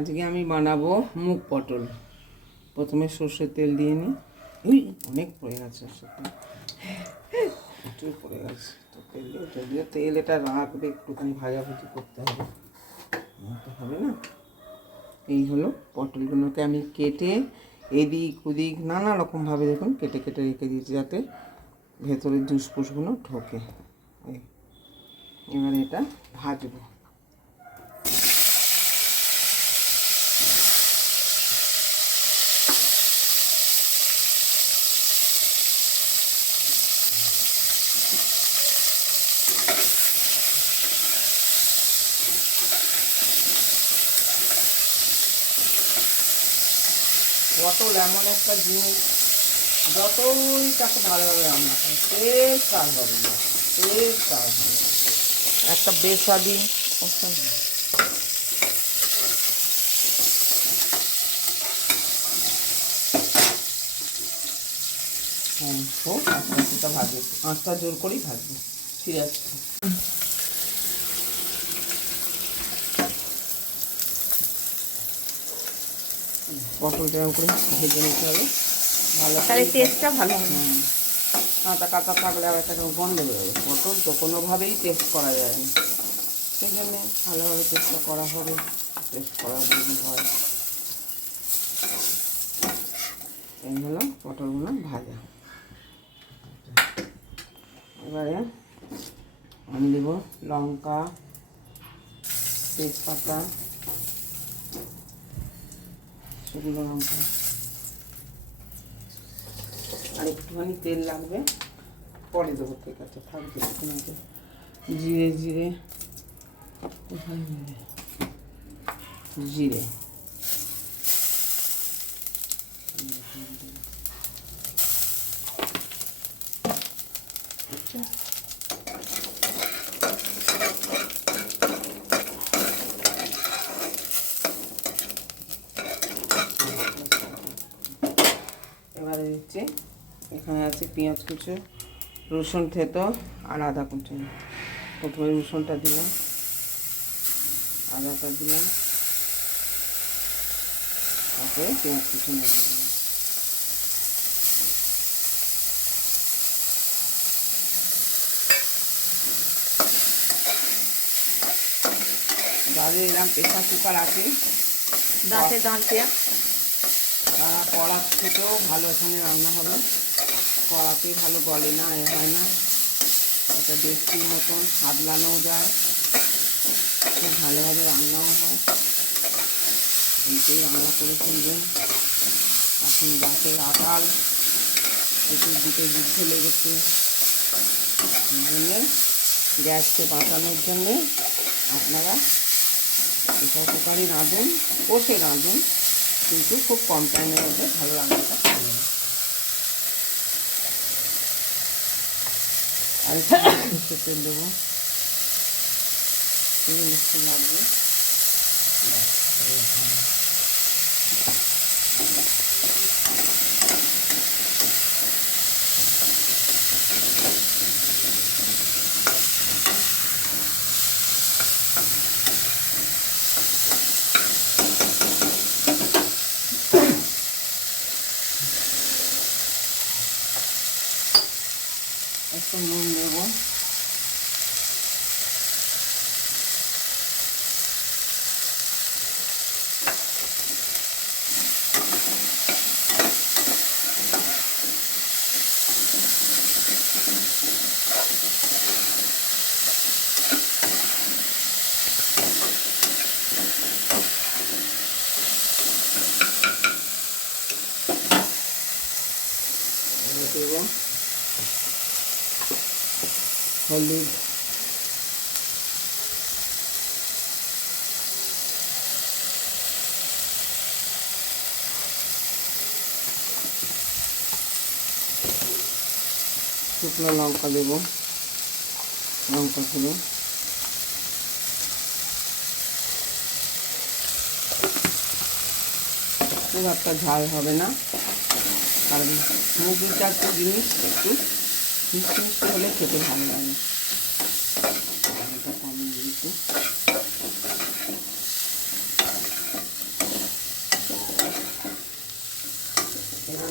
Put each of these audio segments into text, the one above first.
আজকে আমি বানাবো মুগ পটল। প্রথমে সর্ষের তেল দিয়ে নিই। অনেক পড়ে গেছে সর্ষের তেল, প্রচুর পড়ে গেছে। তো তেল দিয়ে যদিও তেল এটা রাখবে, একটুখানি ভাজাভুজি করতে হবে, তো হবে না। এই হলো পটলগুলোকে আমি কেটে এদিক ওদিক নানা রকমভাবে দেখুন কেটে কেটে রেখে দিয়েছি, যাতে ভেতরের জুস ফুসগুলো ঢোকে। এবার এটা ভাজবো। পটল এমন একটা জিনিস, যতই তাকে ভালোভাবে রান্না করে টেস্ট আর হবে না, টেস্ট আর হবে না। একটা বেসাদি হোক, আস্তে ভাজবো, আঁচটা জোর করেই ভাজবো। ঠিক আছে, পটলটা এরকম করে ভেজে নিতে হবে ভালো, তাহলে টেস্টটা ভালো হবে। কাঁচা কাঁচা থাকলে আবার একটা গন্ধ বেরোবে। পটল তো কোনোভাবেই টেস্ট করা যায় না, সেই জন্যে ভালোভাবে চেষ্টা করা হবে, টেস্ট করা যদি হয়। এই হলো পটলগুলো ভাজা। এবারে আমি দেব লঙ্কা, তেজপাতা, শুকনো লঙ্কা, আর একটুখানি তেল লাগবে, পরে দেবো। ঠিক আছে, থাকবে একটু। জিরে জিরে কোথায় মিলে জিরে, এবারে দিচ্ছি, এখানে আছে পেঁয়াজ কুচো, রসুন থেতো আর আদা কুচো। প্রথমে রসুনটা দিলাম, আদাটা দিলাম, তারপরে পেঁয়াজ কুচো নেব। যাদের এরকম প্রেশার কুকার আছে, দাঁতে দিয়ে, তারা কড়ার থেকেও ভালো এখানে রান্না হবে। কড়াতেই ভালো গলে না, এ হয় না, এটা দেশির মতন সাদলানোও যায়, খুব ভালোভাবে রান্নাও হয়। এইটাই রান্না করে ফেলবেন। এখন গ্যাসের আকাল, চতুর্দিকে যুদ্ধ লেগেছে, সেই জন্যে গ্যাসকে বাঁচানোর জন্যে আপনারা প্রেশার কুকারই রাঁধুন, কষে রাঁধুন, কিন্তু খুব কম টাইমের মধ্যে ভালো রান্নাটা করে নেবেন। আর একটু তেল দেবো, তেল একটু লাগবে। একটু নুন দেবো, দেবো হলুদ, শুকনো লঙ্কা দেবো, লঙ্কা গুঁড়ো, খুব একটা ঝাল হবে না, কারণ মুগের চারটে জিনিস একটু মিষ্টি মিষ্টি হলে খেতে ভালো লাগে। এটা কমে দিয়েছি,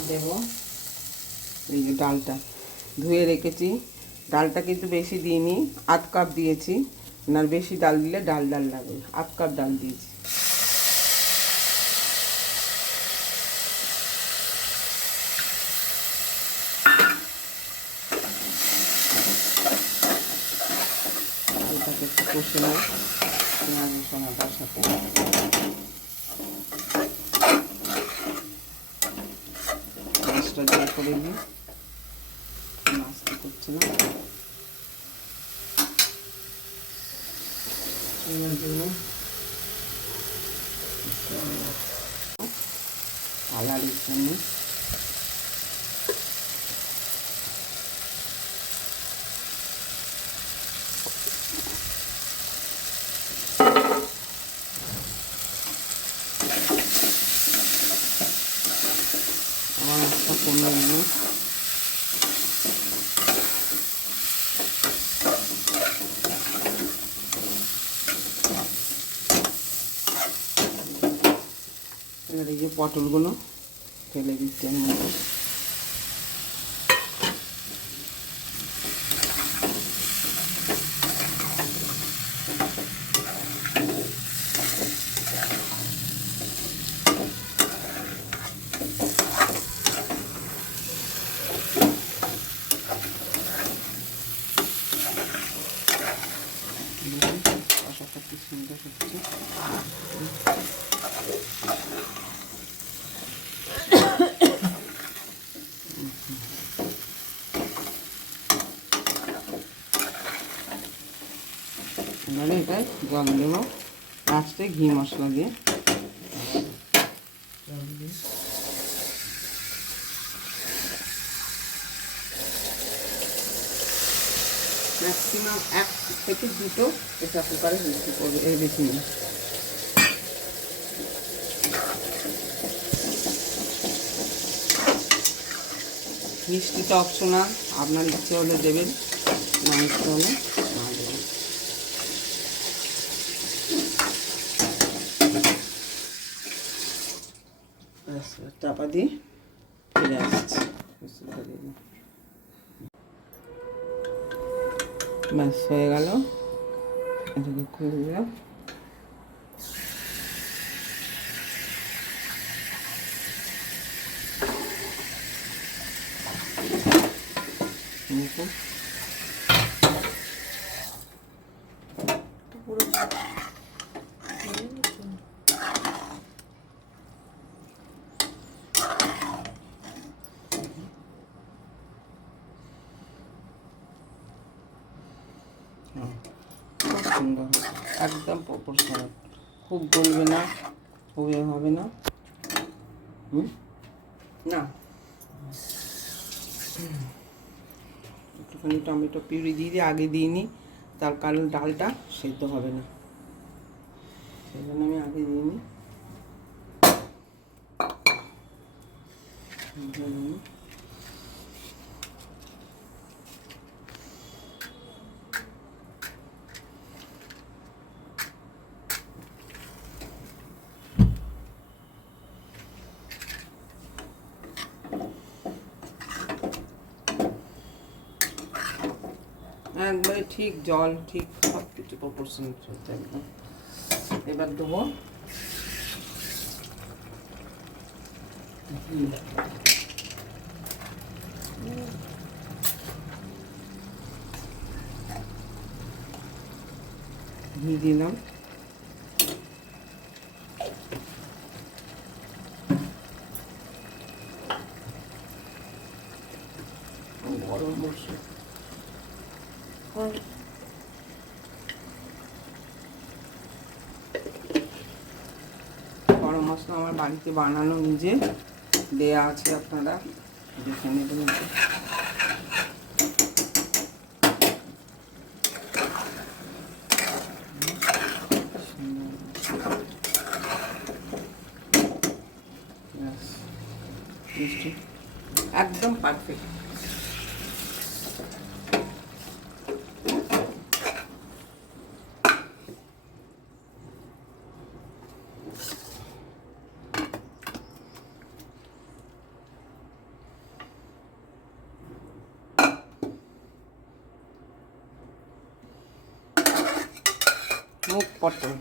দেব এই যে ডালটা ধুয়ে রেখেছি। ডালটা কিন্তু বেশি দিইনি, 1/2 কাপ দিয়েছি, আর বেশি ডাল দিলে ডাল ডাল লাগবে। 1/2 কাপ ডাল দিয়েছি। ডালটাকে একটু কষে নেব পেঁয়াজ মশলাটার সাথে। মাছটা জল করে দিই, মাছটা করছে না এবার জন্য কালারের জন্য আমার একটা কমে নিয়ে এবার এই যে পটলগুলো ফেলে দিচ্ছি এর মধ্যে। কষাটা কি সুন্দর হচ্ছে। এবারে এটাই জল দেব লাস্টে ঘি মশলা দিয়ে। ম্যাক্সিমাম 1 থেকে 2টো প্রেসার কুকারে হুইসেল করবে, এর বেশি না। মিষ্টিটা অপশনাল, আপনার ইচ্ছে হলে দেবেন, না ইচ্ছে হলে না দেবেন। চাপা দিয়ে ফিরে আসছি। ব্যাস হয়ে গেল, এটাকে খুলে দিলাম। খুব সুন্দর একদম প্রপোর্শনাল, খুব গলবে না, খুবই হবে না। না একটুখানি টমেটো পিউরি দিয়ে দিয়ে আগে দিইনি, তার কারণ ডালটা সেদ্ধ হবে না, সেই জন্য আমি আগে দিইনি। একবারে ঠিক জল ঠিক সব কিছু প্রপোর্শন চলতে একদম। এবার দেবো ঘি দিলাম, গরম মশলা গরম মশলা আমার বাড়িতে বানানো, নিজে দেয়া আছে, আপনারা দেখে নেবেন। একদম পারফেক্ট। মুখ পটল।